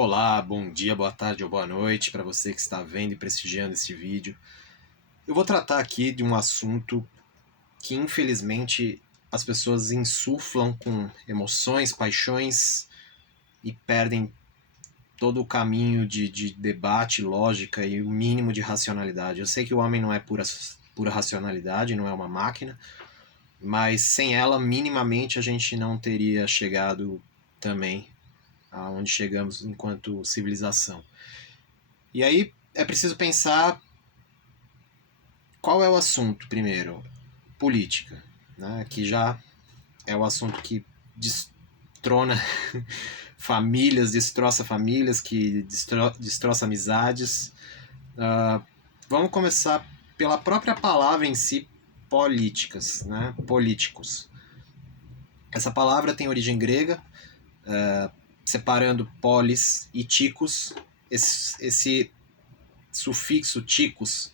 Olá, bom dia, boa tarde ou boa noite para você que está vendo e prestigiando este vídeo. Eu vou tratar aqui de um assunto que infelizmente as pessoas insuflam com emoções, paixões e perdem todo o caminho de debate, lógica e o mínimo de racionalidade. Eu sei que o homem não é pura racionalidade, não é uma máquina, mas sem ela, minimamente, a gente não teria chegado também aonde chegamos enquanto civilização. E aí é preciso pensar qual é o assunto primeiro. Política, né? Que já é o assunto que destrona famílias, que destroça amizades. Vamos começar pela própria palavra em si, políticas, né? Políticos. Essa palavra tem origem grega, separando polis e ticos. Esse sufixo ticos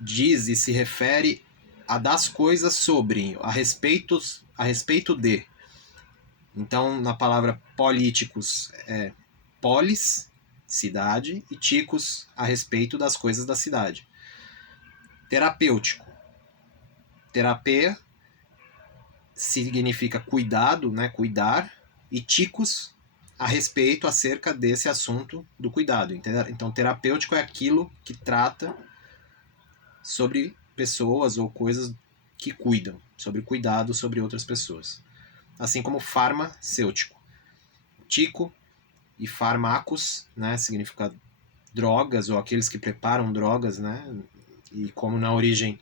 diz e se refere a das coisas sobre, a respeito de. Então, na palavra políticos é polis, cidade, e ticos, a respeito das coisas da cidade. Terapêutico. Terapia significa cuidado, né, cuidar, e ticos, a respeito, acerca desse assunto do cuidado. Então, terapêutico é aquilo que trata sobre pessoas ou coisas que cuidam, sobre cuidado sobre outras pessoas. Assim como farmacêutico. Tico e fármacos, né, significa drogas ou aqueles que preparam drogas, né? E como na origem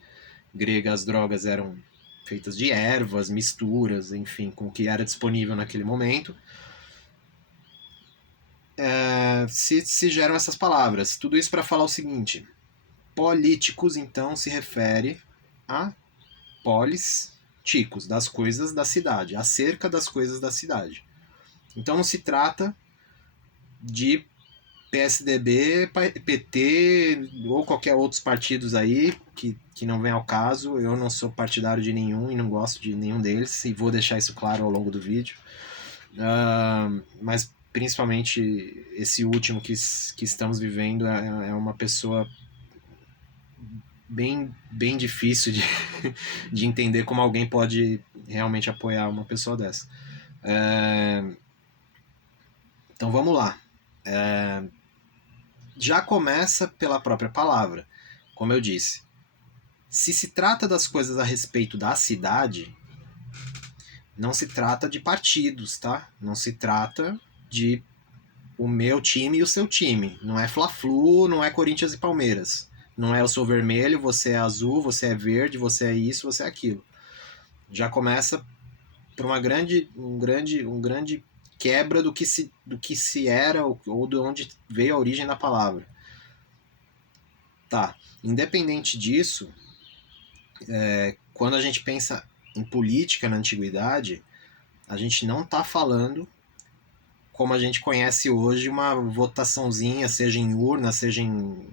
grega as drogas eram feitas de ervas, misturas, enfim, com o que era disponível naquele momento, se geram essas palavras. Tudo isso para falar o seguinte: políticos, então, se refere a polis, ticos, das coisas da cidade, acerca das coisas da cidade. Então não se trata de PSDB, PT ou qualquer outros partidos aí que não vem ao caso. Eu não sou partidário de nenhum e não gosto de nenhum deles, e vou deixar isso claro ao longo do vídeo. Mas principalmente esse último que estamos vivendo é uma pessoa bem difícil de entender como alguém pode realmente apoiar uma pessoa dessa. Então vamos lá. Já começa pela própria palavra. Como eu disse, se trata das coisas a respeito da cidade, não se trata de partidos, tá? Não se trata de o meu time e o seu time. Não é Fla-Flu, não é Corinthians e Palmeiras. Não é eu sou vermelho, você é azul, você é verde, você é isso, você é aquilo. Já começa por uma grande quebra do que se era ou de onde veio a origem da palavra. Tá. Independente disso, quando a gente pensa em política na antiguidade, a gente não está falando como a gente conhece hoje uma votaçãozinha, seja em urna, seja em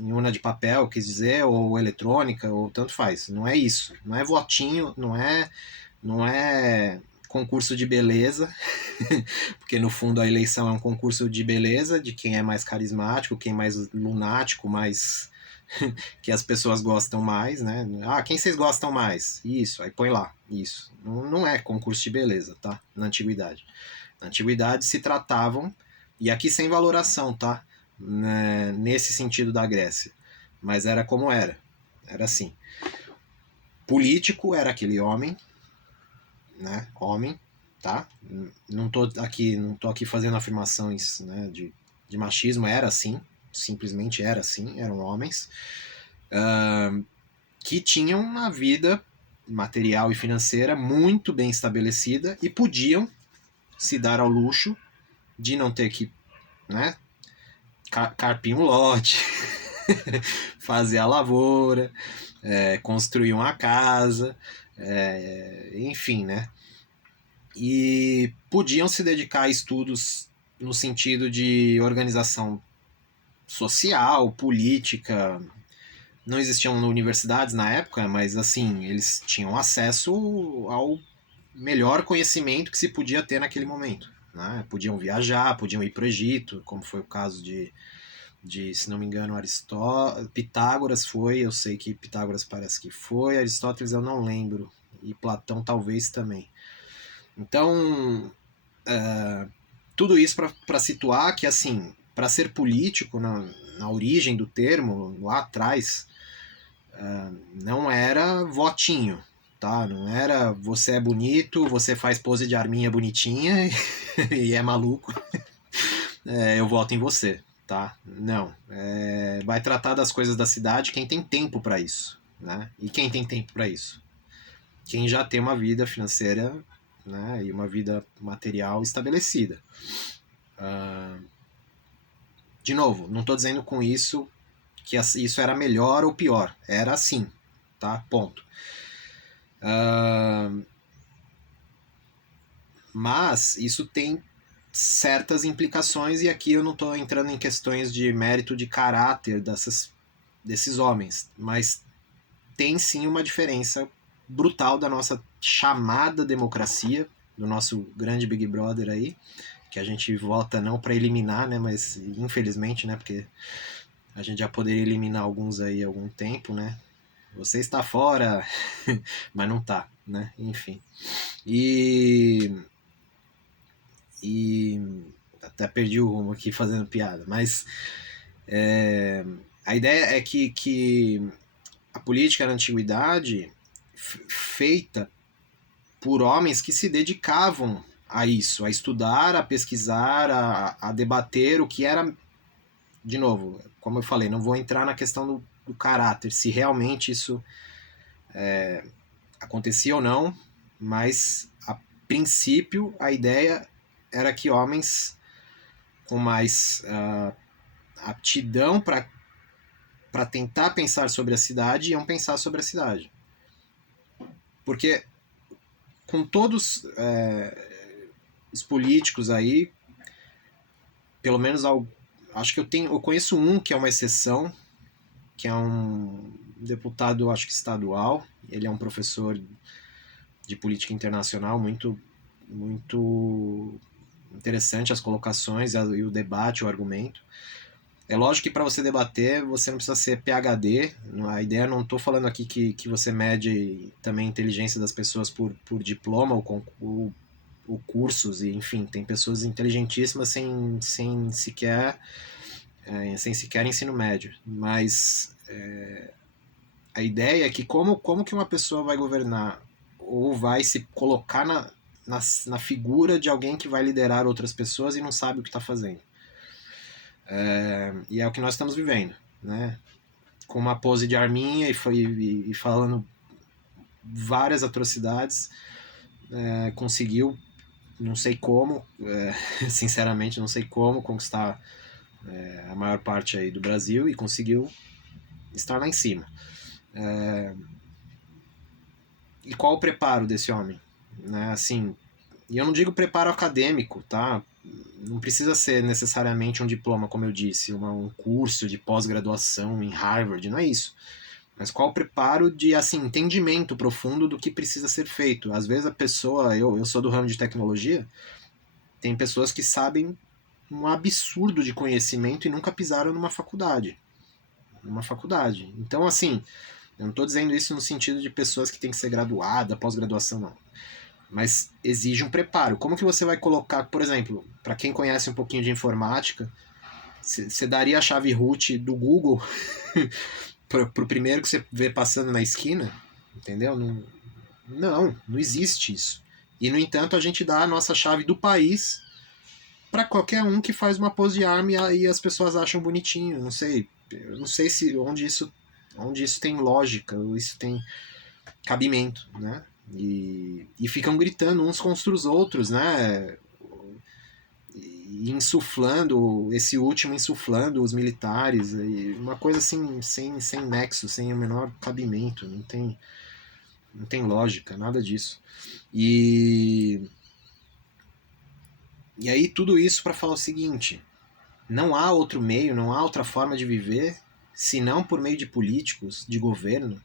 urna de papel, quis dizer, ou eletrônica, ou tanto faz. Não é isso. Não é votinho, não é concurso de beleza, porque no fundo a eleição é um concurso de beleza, de quem é mais carismático, quem é mais lunático, mais que as pessoas gostam mais, né? Ah, quem vocês gostam mais? Isso, aí põe lá, isso. Não é concurso de beleza, tá? Na antiguidade. Na antiguidade se tratavam, e aqui sem valoração, tá? Nesse sentido da Grécia. Mas era como era. Era assim. Político era aquele homem, né? Homem, tá? Não tô aqui fazendo afirmações, né, de machismo, era assim, simplesmente era assim, eram homens que tinham uma vida material e financeira muito bem estabelecida e podiam se dar ao luxo de não ter que, né, carpir um lote, fazer a lavoura, construir uma casa, enfim, né? E podiam se dedicar a estudos no sentido de organização social, política. Não existiam universidades na época, mas assim, eles tinham acesso ao melhor conhecimento que se podia ter naquele momento. né? Podiam viajar, podiam ir para o Egito, como foi o caso se não me engano, Pitágoras foi, eu sei que Pitágoras parece que foi, Aristóteles eu não lembro, e Platão talvez também. Então, tudo isso para situar que, assim, para ser político, na origem do termo, lá atrás, não era votinho, tá? Não era você é bonito, você faz pose de arminha bonitinha e é maluco, eu voto em você, tá? Não. Vai tratar das coisas da cidade quem tem tempo para isso, né? E quem tem tempo para isso? Quem já tem uma vida financeira, né, e uma vida material estabelecida. De novo, não estou dizendo com isso que isso era melhor ou pior. Era assim, tá? Ponto. Mas isso tem certas implicações, e aqui eu não estou entrando em questões de mérito de caráter desses homens, mas tem sim uma diferença brutal da nossa chamada democracia, do nosso grande Big Brother aí, que a gente vota não para eliminar, né, mas infelizmente, né, porque a gente já poderia eliminar alguns aí há algum tempo, né? Você está fora, mas não tá, né? Enfim. E até perdi o rumo aqui fazendo piada, mas a ideia é que a política na antiguidade, feita por homens que se dedicavam a isso, a estudar, a pesquisar, a debater o que era, de novo, como eu falei, não vou entrar na questão do caráter, se realmente isso acontecia ou não, mas a princípio a ideia era que homens com mais aptidão para tentar pensar sobre a cidade iam pensar sobre a cidade. Porque com todos os políticos aí, pelo menos acho que eu conheço um que é uma exceção, que é um deputado, acho que estadual, ele é um professor de política internacional muito interessante as colocações e o debate, o argumento. É lógico que para você debater, você não precisa ser PhD. A ideia, não estou falando aqui que você mede também a inteligência das pessoas por diploma ou cursos, e enfim, tem pessoas inteligentíssimas sem sequer ensino médio. Mas a ideia é que como que uma pessoa vai governar ou vai se colocar na figura de alguém que vai liderar outras pessoas e não sabe o que está fazendo. E é o que nós estamos vivendo, né? Com uma pose de arminha e falando várias atrocidades, conseguiu, não sei como, sinceramente não sei como, conquistar a maior parte aí do Brasil e conseguiu estar lá em cima. E qual o preparo desse homem? Né? Assim, e eu não digo preparo acadêmico, tá? Não precisa ser necessariamente um diploma, como eu disse, um curso de pós-graduação em Harvard, não é isso. Mas qual o preparo de, assim, entendimento profundo do que precisa ser feito? Às vezes a pessoa, eu sou do ramo de tecnologia, tem pessoas que sabem um absurdo de conhecimento e nunca pisaram numa faculdade. Então, assim, eu não estou dizendo isso no sentido de pessoas que têm que ser graduada, pós-graduação, não. Mas exige um preparo. Como que você vai colocar, por exemplo, para quem conhece um pouquinho de informática, você daria a chave root do Google pro primeiro que você vê passando na esquina? Entendeu? Não existe isso. E, no entanto, a gente dá a nossa chave do país para qualquer um que faz uma pose de arma e as pessoas acham bonitinho. Não sei. Eu não sei se onde isso tem lógica, ou isso tem cabimento, né? E ficam gritando uns contra os outros, né? E esse último insuflando os militares, uma coisa assim, sem nexo, sem o menor cabimento, não tem lógica, nada disso. E aí tudo isso para falar o seguinte: não há outro meio, não há outra forma de viver, senão por meio de políticos, de governo.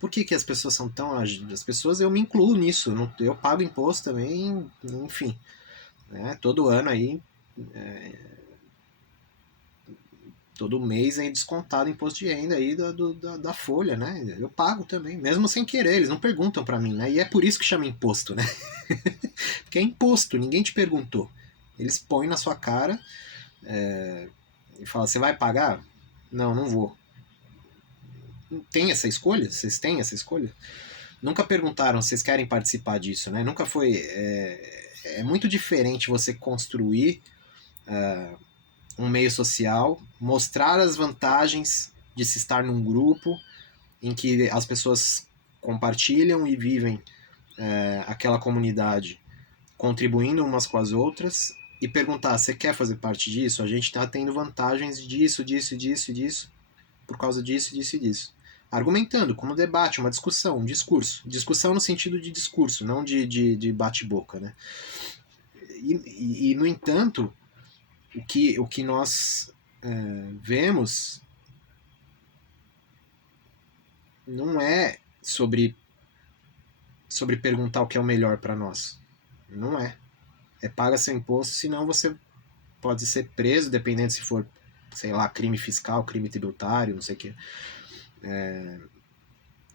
Por que as pessoas são tão... As pessoas, eu me incluo nisso, eu pago imposto também, enfim. né? Todo ano aí, todo mês é descontado imposto de renda aí da folha, né? Eu pago também, mesmo sem querer, eles não perguntam para mim, né? E é por isso que chama imposto, né? Porque é imposto, ninguém te perguntou. Eles põem na sua cara e falam, você vai pagar? Não, não vou. Tem essa escolha? Vocês têm essa escolha? Nunca perguntaram se vocês querem participar disso, né? Nunca foi... é muito diferente você construir um meio social, mostrar as vantagens de se estar num grupo em que as pessoas compartilham e vivem aquela comunidade contribuindo umas com as outras e perguntar, você quer fazer parte disso? A gente está tendo vantagens disso, disso, disso, disso, por causa disso, disso e disso. Argumentando, como debate, uma discussão, um discurso. Discussão no sentido de discurso, não de bate-boca, né? No entanto, o que nós vemos não é sobre perguntar o que é o melhor para nós. Não é. É paga seu imposto, senão você pode ser preso, dependendo se for, sei lá, crime fiscal, crime tributário, não sei o quê.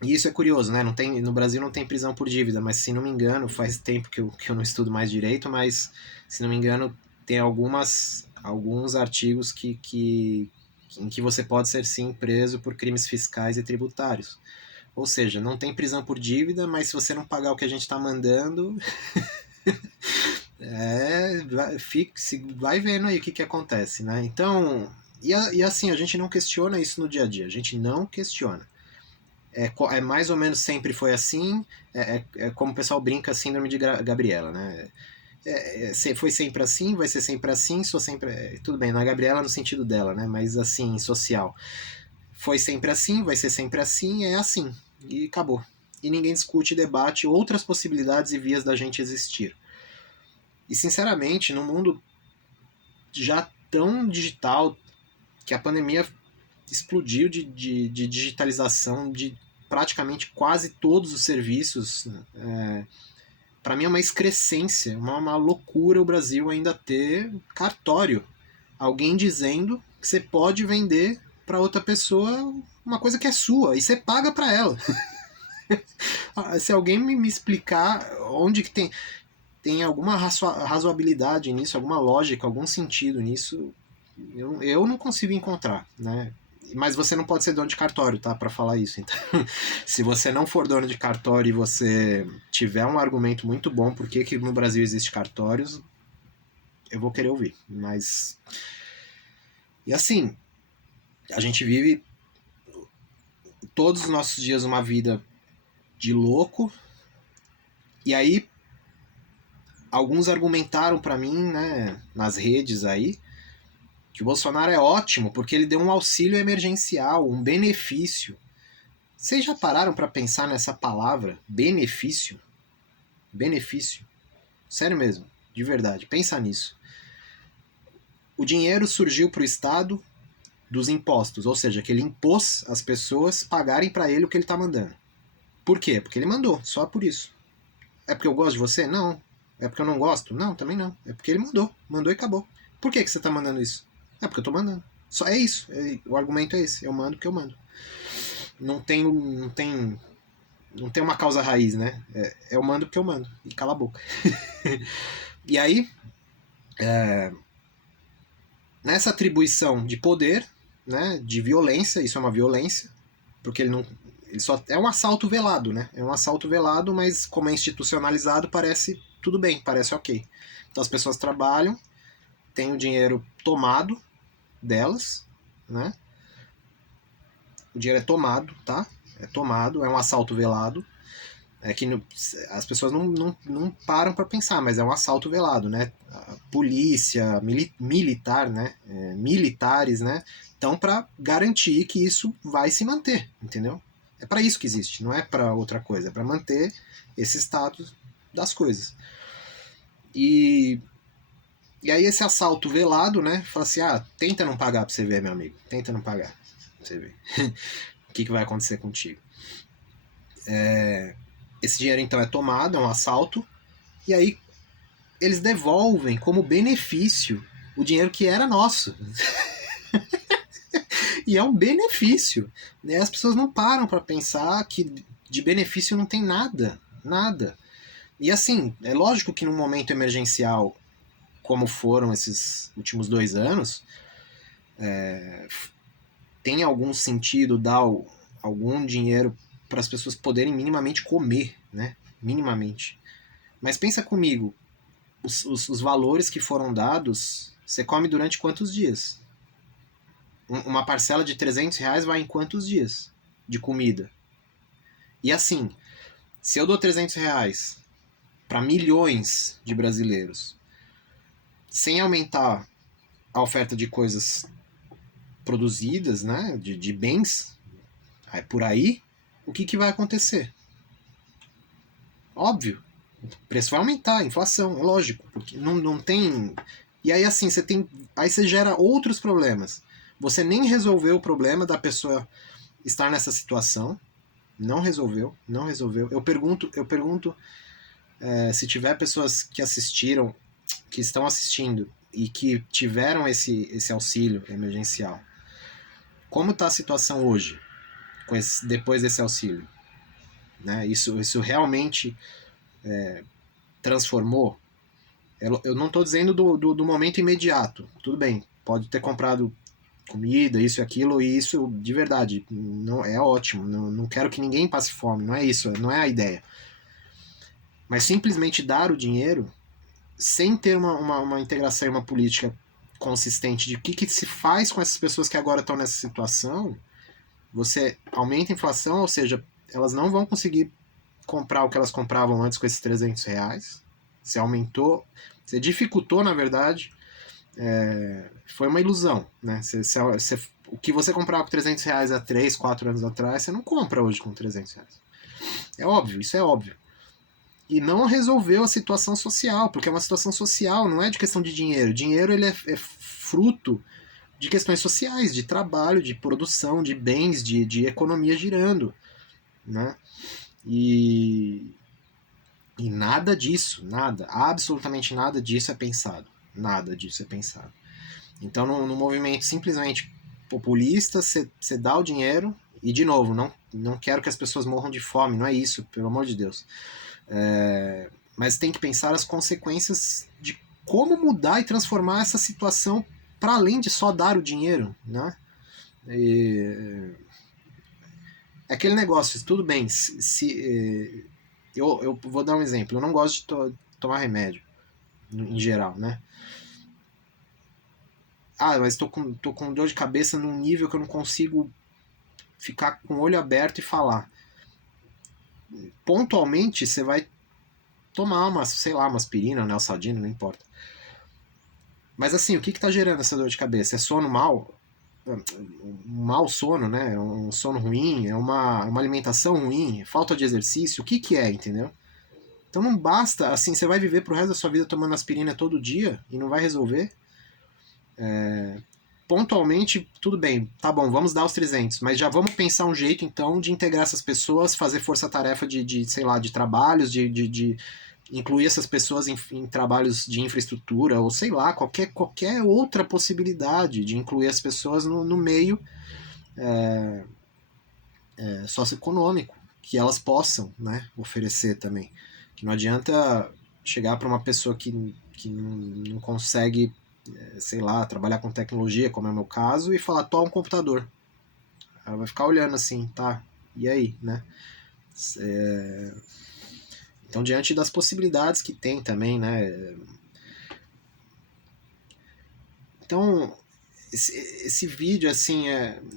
E isso é curioso, né? Não tem, no Brasil não tem prisão por dívida, mas se não me engano, faz tempo que eu não estudo mais direito, mas se não me engano, tem alguns artigos em que você pode ser sim preso por crimes fiscais e tributários. Ou seja, não tem prisão por dívida, mas se você não pagar o que a gente está mandando, vai vendo aí o que acontece, né? Então, e assim, a gente não questiona isso no dia a dia, a gente não questiona. É mais ou menos sempre foi assim, é como o pessoal brinca, a síndrome de Gabriela, né? Foi sempre assim, vai ser sempre assim, sou sempre... tudo bem, não é Gabriela no sentido dela, né? Mas assim, social. Foi sempre assim, vai ser sempre assim, é assim. E acabou. E ninguém discute e debate outras possibilidades e vias da gente existir. E sinceramente, num mundo já tão digital, que a pandemia explodiu de digitalização de praticamente quase todos os serviços, para mim é uma excrescência, uma loucura o Brasil ainda ter cartório. Alguém dizendo que você pode vender para outra pessoa uma coisa que é sua e você paga para ela. Se alguém me explicar onde que tem alguma razoabilidade nisso, alguma lógica, algum sentido nisso, eu não consigo encontrar, né? Mas você não pode ser dono de cartório, tá? Para falar isso. Então, se você não for dono de cartório e você tiver um argumento muito bom por que no Brasil existe cartórios, eu vou querer ouvir. Mas. E assim, a gente vive todos os nossos dias uma vida de louco. E aí, alguns argumentaram para mim, né, nas redes aí, que o Bolsonaro é ótimo porque ele deu um auxílio emergencial, um benefício. Vocês já pararam para pensar nessa palavra, benefício? Benefício. Sério mesmo, de verdade, pensa nisso. O dinheiro surgiu para o Estado dos impostos, ou seja, que ele impôs as pessoas pagarem para ele o que ele está mandando. Por quê? Porque ele mandou, só por isso. É porque eu gosto de você? Não. É porque eu não gosto? Não, também não. É porque ele mandou e acabou. Por que você está mandando isso? É porque eu estou mandando. Só é isso. O argumento é esse. Eu mando porque eu mando. Não tem uma causa raiz, né? Eu mando porque eu mando. E cala a boca. E aí, nessa atribuição de poder, né, de violência, isso é uma violência, porque ele só é um assalto velado, né? É um assalto velado, mas como é institucionalizado, parece tudo bem, parece ok. Então as pessoas trabalham, têm o dinheiro tomado delas, né? O dinheiro é tomado, tá? É tomado, é um assalto velado. É que as pessoas não param para pensar, mas é um assalto velado, né? A polícia, militar, né? Militares, né? Estão para garantir que isso vai se manter, entendeu? É para isso que existe, não é para outra coisa, é para manter esse status das coisas. E, e aí esse assalto velado, né? Fala assim, tenta não pagar para você ver, meu amigo, tenta não pagar, pra você ver o que vai acontecer contigo. Esse dinheiro então é tomado, é um assalto, e aí eles devolvem como benefício o dinheiro que era nosso. E é um benefício. Né? As pessoas não param para pensar que de benefício não tem nada. Nada. E assim, é lógico que num momento emergencial, como foram esses últimos 2 anos, tem algum sentido dar algum dinheiro para as pessoas poderem minimamente comer, né? Minimamente. Mas pensa comigo, os valores que foram dados, você come durante quantos dias? Uma parcela de R$ 300 vai em quantos dias de comida? E assim, se eu dou R$ 300 para milhões de brasileiros, sem aumentar a oferta de coisas produzidas, né, de bens, por aí, o que vai acontecer? Óbvio, o preço vai aumentar, a inflação, lógico, porque não tem... E aí assim, aí você gera outros problemas. Você nem resolveu o problema da pessoa estar nessa situação, não resolveu, não resolveu. Eu pergunto se tiver pessoas que assistiram, que estão assistindo e que tiveram esse auxílio emergencial, como está a situação hoje, depois desse auxílio? Né? Isso realmente transformou? Eu não estou dizendo do momento imediato. Tudo bem, pode ter comprado comida, isso e aquilo, e isso de verdade não é ótimo. Não quero que ninguém passe fome, não é isso, não é a ideia. Mas simplesmente dar o dinheiro sem ter uma integração e uma política consistente de o que se faz com essas pessoas que agora estão nessa situação, você aumenta a inflação, ou seja, elas não vão conseguir comprar o que elas compravam antes com esses R$ 300. Você aumentou, você dificultou, na verdade, foi uma ilusão. Né? O que você comprava com R$ 300 há 3, 4 anos atrás, você não compra hoje com R$ 300. É óbvio, isso é óbvio. E não resolveu a situação social, porque é uma situação social, não é de questão de dinheiro. Dinheiro ele é fruto de questões sociais, de trabalho, de produção, de bens, de economia girando. Né? E nada disso, nada, absolutamente nada disso é pensado. Nada disso é pensado. Então, no movimento simplesmente populista, você dá o dinheiro, e de novo, não quero que as pessoas morram de fome, não é isso, pelo amor de Deus. Mas tem que pensar as consequências de como mudar e transformar essa situação para além de só dar o dinheiro, né? É aquele negócio, tudo bem, eu vou dar um exemplo, eu não gosto de tomar remédio, em geral, né? Mas tô com dor de cabeça num nível que eu não consigo ficar com o olho aberto e falar. Pontualmente, você vai tomar sei lá, uma aspirina, uma Neosaldina, não importa. Mas assim, o que tá gerando essa dor de cabeça? É sono mal? Um mau sono, né? Um sono ruim? É uma alimentação ruim? Falta de exercício? O que é, entendeu? Então não basta, assim, você vai viver pro resto da sua vida tomando aspirina todo dia e não vai resolver. Pontualmente, tudo bem, tá bom, vamos dar os 300, mas já vamos pensar um jeito, então, de integrar essas pessoas, fazer força-tarefa sei lá, de trabalhos, de incluir essas pessoas em trabalhos de infraestrutura, ou sei lá, qualquer outra possibilidade de incluir as pessoas no meio socioeconômico, que elas possam, né, oferecer também. Que não adianta chegar para uma pessoa que não consegue, sei lá, trabalhar com tecnologia, como é o meu caso, e falar, toma um computador. Ela vai ficar olhando assim, tá, e aí, né? Então, diante das possibilidades que tem também, né? Então, esse vídeo, assim,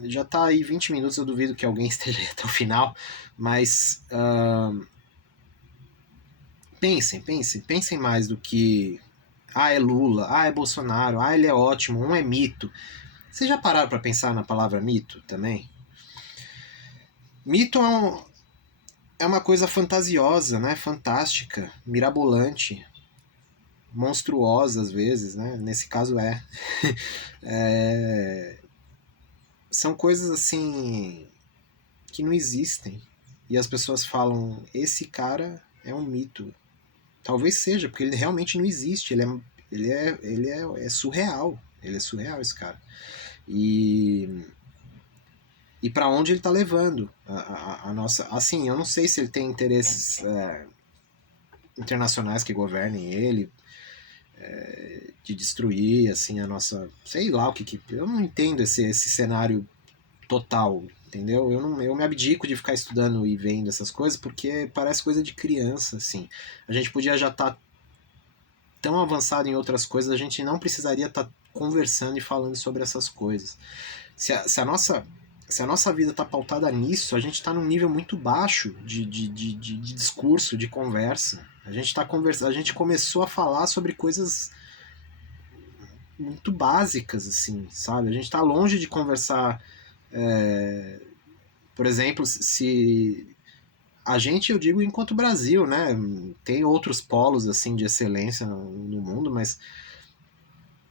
já tá aí 20 minutos, eu duvido que alguém esteja até o final, mas pensem mais do que é Lula, é Bolsonaro, ele é ótimo, um é mito. Vocês já pararam para pensar na palavra mito também? Mito é uma coisa fantasiosa, né? Fantástica, mirabolante, monstruosa às vezes, né? Nesse caso são coisas assim que não existem. E as pessoas falam, esse cara é um mito. Talvez seja, porque ele realmente não existe. É surreal. Ele é surreal, esse cara. E para onde ele está levando a nossa. Assim, eu não sei se ele tem interesses internacionais que governem ele, de destruir assim a nossa. Sei lá o que. Eu não entendo esse cenário total, entendeu? Eu me abdico de ficar estudando e vendo essas coisas porque parece coisa de criança, assim. A gente podia já estar tão avançado em outras coisas, a gente não precisaria estar conversando e falando sobre essas coisas. Se a nossa vida está pautada nisso, a gente está num nível muito baixo de discurso, de conversa. A gente começou a falar sobre coisas muito básicas, assim, sabe? A gente está longe de conversar, por exemplo, se a gente, eu digo, enquanto Brasil, né? Tem outros polos assim de excelência no mundo, mas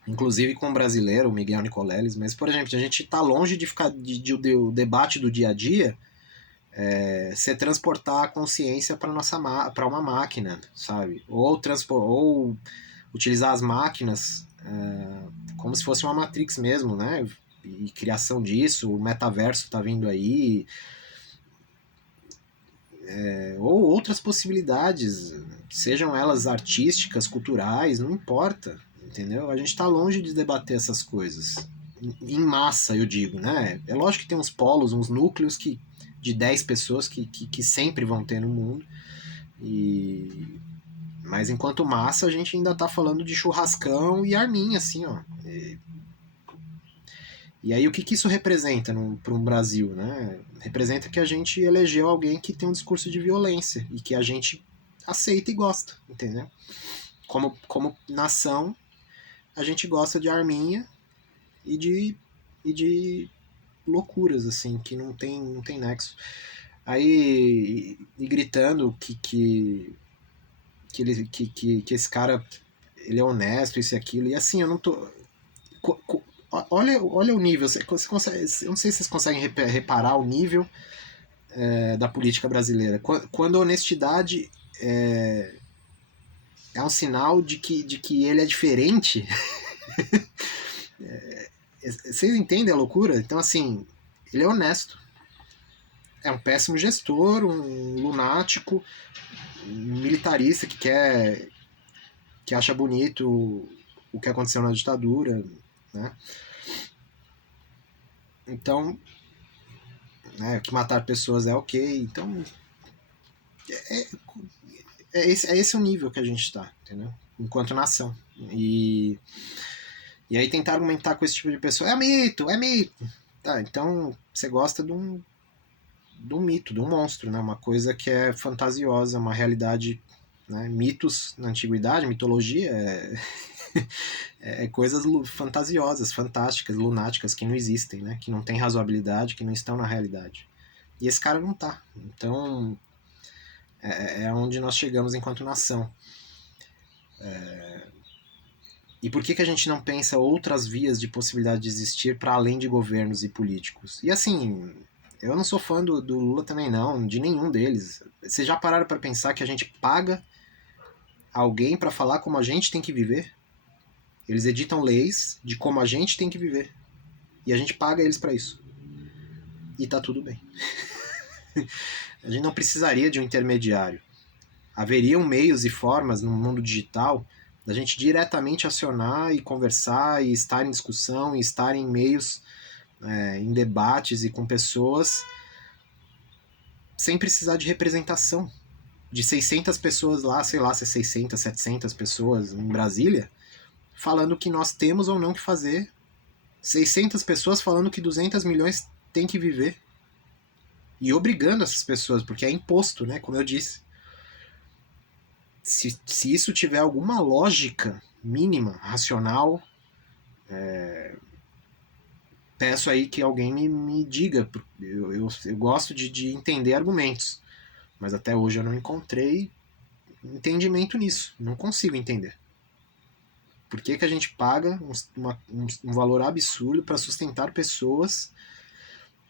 inclusive com o brasileiro, o Miguel Nicoleles, mas, por exemplo, a gente está longe de ficar o debate do dia a dia se transportar a consciência para uma máquina, sabe? Ou utilizar as máquinas como se fosse uma Matrix mesmo, né? E criação disso, o metaverso está vindo aí, ou outras possibilidades, sejam elas artísticas, culturais, não importa, entendeu? A gente está longe de debater essas coisas. Em massa, eu digo, né? É lógico que tem uns polos, uns núcleos de 10 pessoas que sempre vão ter no mundo. Mas enquanto massa, a gente ainda tá falando de churrascão e arminha, assim, ó. E aí o que isso representa para um Brasil, né? Representa que a gente elegeu alguém que tem um discurso de violência e que a gente aceita e gosta, entendeu? Como nação, a gente gosta de arminha e de loucuras, assim, que não tem nexo. Aí, e gritando que esse cara ele é honesto, isso e aquilo, e assim, eu não tô. Olha o nível, você consegue, eu não sei se vocês conseguem reparar o nível da política brasileira. Quando a honestidade é um sinal de que ele é diferente, vocês entendem a loucura? Então, assim, ele é honesto. É um péssimo gestor, um lunático, um militarista que acha bonito o que aconteceu na ditadura, né? Então, né, que matar pessoas é ok. Então, é, é esse o nível que a gente está, entendeu? Enquanto nação. E aí tentar argumentar com esse tipo de pessoa, é mito, é mito. Tá, então você gosta de um mito, de um monstro, né? Uma coisa que é fantasiosa, uma realidade, né? Mitos na antiguidade, mitologia é coisas fantasiosas, fantásticas, lunáticas, que não existem, né? Que não tem razoabilidade, que não estão na realidade. E esse cara não tá. Então é onde nós chegamos enquanto nação. E por que a gente não pensa outras vias de possibilidade de existir para além de governos e políticos? E assim, eu não sou fã do Lula também não, de nenhum deles. Vocês já pararam para pensar que a gente paga alguém para falar como a gente tem que viver? Eles editam leis de como a gente tem que viver. E a gente paga eles para isso. E tá tudo bem. A gente não precisaria de um intermediário. Haveriam meios e formas no mundo digital da gente diretamente acionar e conversar e estar em discussão e estar em meios, em debates e com pessoas sem precisar de representação. De 600 pessoas lá, sei lá se é 600, 700 pessoas em Brasília, falando o que nós temos ou não que fazer. 600 pessoas falando que 200 milhões tem que viver. E obrigando essas pessoas, porque é imposto, né? Como eu disse. Se isso tiver alguma lógica mínima, racional, peço aí que alguém me diga. Eu gosto de entender argumentos, mas até hoje eu não encontrei entendimento nisso. Não consigo entender. Por que a gente paga um valor absurdo para sustentar pessoas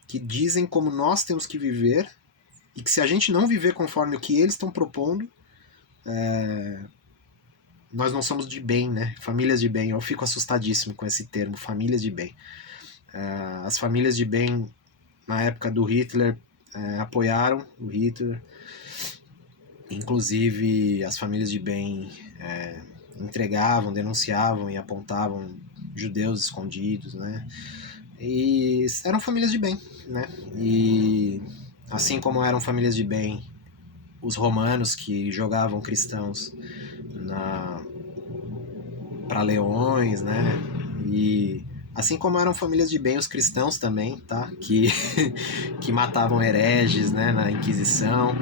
que dizem como nós temos que viver e que se a gente não viver conforme o que eles estão propondo, nós não somos de bem, né? Famílias de bem. Eu fico assustadíssimo com esse termo, famílias de bem. As famílias de bem, na época do Hitler, apoiaram o Hitler. Inclusive, as famílias de bem entregavam, denunciavam e apontavam judeus escondidos, né? E eram famílias de bem, né? E assim como eram famílias de bem os romanos que jogavam cristãos para leões, né? E assim como eram famílias de bem os cristãos também, tá? Que matavam hereges, né? Na Inquisição.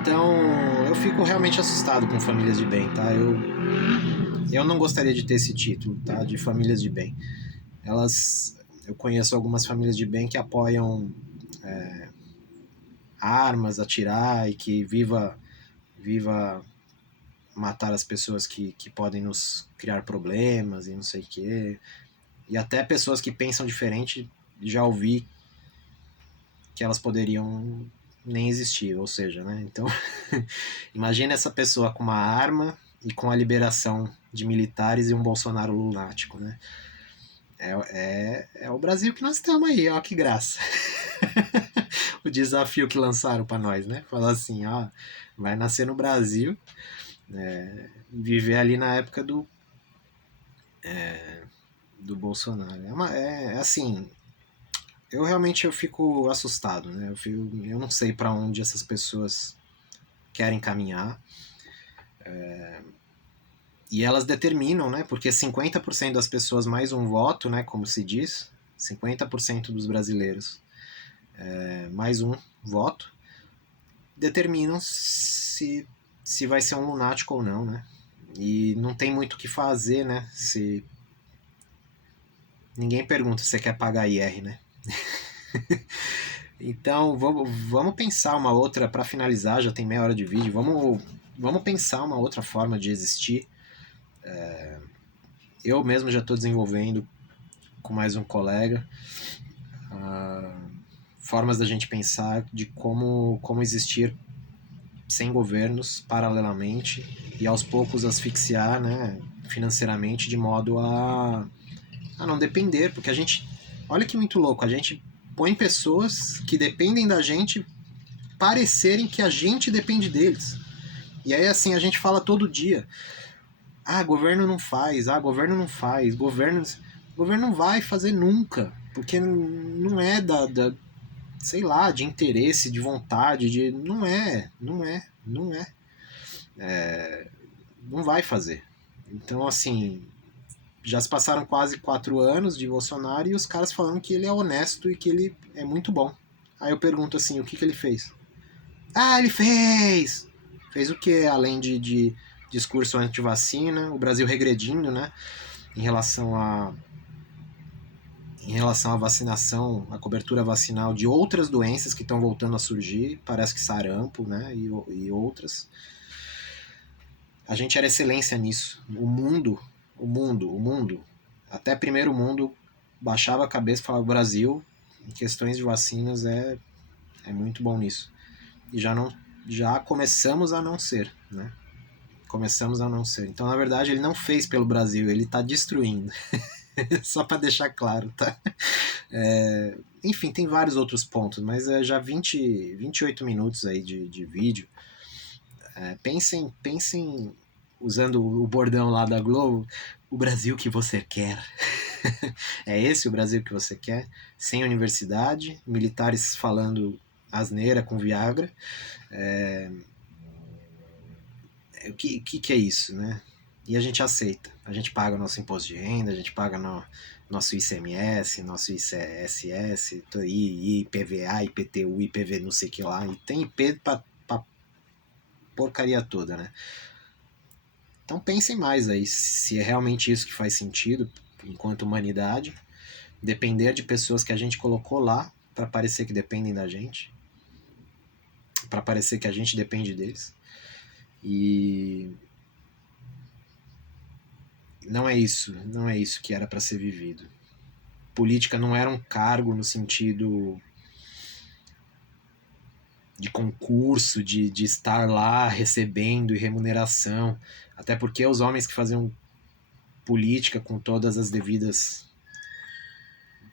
Então eu fico realmente assustado com famílias de bem, tá? Eu não gostaria de ter esse título, tá? De famílias de bem. Eu conheço algumas famílias de bem que apoiam armas, atirar e que viva matar as pessoas que podem nos criar problemas e não sei o quê. E até pessoas que pensam diferente, já ouvi que elas poderiam nem existir, ou seja, né? Então, imagina essa pessoa com uma arma e com a liberação de militares e um Bolsonaro lunático, né? É o Brasil que nós estamos aí, ó, que graça. O desafio que lançaram para nós, né? Falar assim, ó, vai nascer no Brasil, viver ali na época do Bolsonaro. É assim, eu fico assustado, né? Eu não sei para onde essas pessoas querem caminhar. E elas determinam, né? Porque 50% das pessoas mais um voto, né? Como se diz, 50% dos brasileiros mais um voto, determinam se vai ser um lunático ou não, né? E não tem muito o que fazer, né? Se ninguém pergunta se você quer pagar IR, né? Então vamos pensar uma outra, para finalizar, já tem meia hora de vídeo, vamos pensar uma outra forma de existir. Eu mesmo já estou desenvolvendo com mais um colega formas da gente pensar de como existir sem governos paralelamente e aos poucos asfixiar, né, financeiramente de modo a não depender, porque a gente, olha que muito louco, a gente põe pessoas que dependem da gente parecerem que a gente depende deles. E aí assim a gente fala todo dia: "Ah, governo não faz, governo não faz, governo não vai fazer nunca, porque não é sei lá, de interesse, de vontade, não vai fazer. Então, assim, já se passaram quase 4 anos de Bolsonaro e os caras falando que ele é honesto e que ele é muito bom. Aí eu pergunto assim, o que ele fez? Ah, ele fez! Fez o que além de discurso anti-vacina, o Brasil regredindo, né, em relação a vacinação, a cobertura vacinal de outras doenças que estão voltando a surgir, parece que sarampo, né, e outras. A gente era excelência nisso. O mundo, até primeiro mundo, baixava a cabeça e falava: o Brasil, em questões de vacinas, é muito bom nisso. E já começamos a não ser, né? Começamos a não ser. Então, na verdade, ele não fez pelo Brasil, ele está destruindo. Só para deixar claro, tá? Enfim, tem vários outros pontos, mas já 28 minutos aí de vídeo. Pensem, usando o bordão lá da Globo, o Brasil que você quer. É esse o Brasil que você quer? Sem universidade, militares falando asneira com Viagra. O que é isso, né? E a gente aceita. A gente paga o nosso imposto de renda, a gente paga nosso ICMS, nosso ICSS, IPVA, IPTU, IPV não sei o que lá. E tem IP pra porcaria toda, né? Então pensem mais aí se é realmente isso que faz sentido enquanto humanidade, depender de pessoas que a gente colocou lá para parecer que dependem da gente, para parecer que a gente depende deles. E não é isso que era para ser vivido. Política não era um cargo no sentido de concurso, de estar lá recebendo e remuneração. Até porque os homens que faziam política com todas as devidas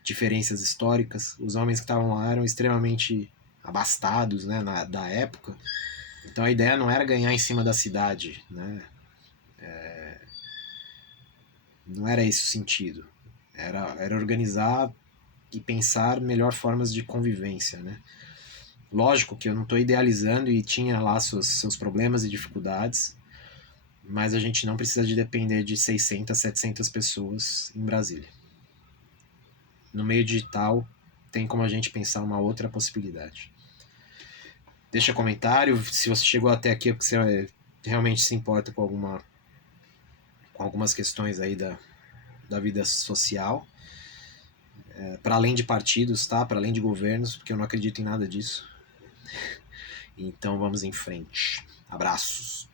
diferenças históricas, os homens que estavam lá eram extremamente abastados, né, da época. Então a ideia não era ganhar em cima da cidade, né? Não era esse o sentido. Era organizar e pensar melhor formas de convivência, né? Lógico que eu não estou idealizando e tinha lá seus problemas e dificuldades, mas a gente não precisa de depender de 600, 700 pessoas em Brasília. No meio digital, tem como a gente pensar uma outra possibilidade. Deixa comentário, se você chegou até aqui é porque você realmente se importa com algumas questões aí da vida social, para além de partidos, tá? Para além de governos, porque eu não acredito em nada disso. Então vamos em frente. Abraços.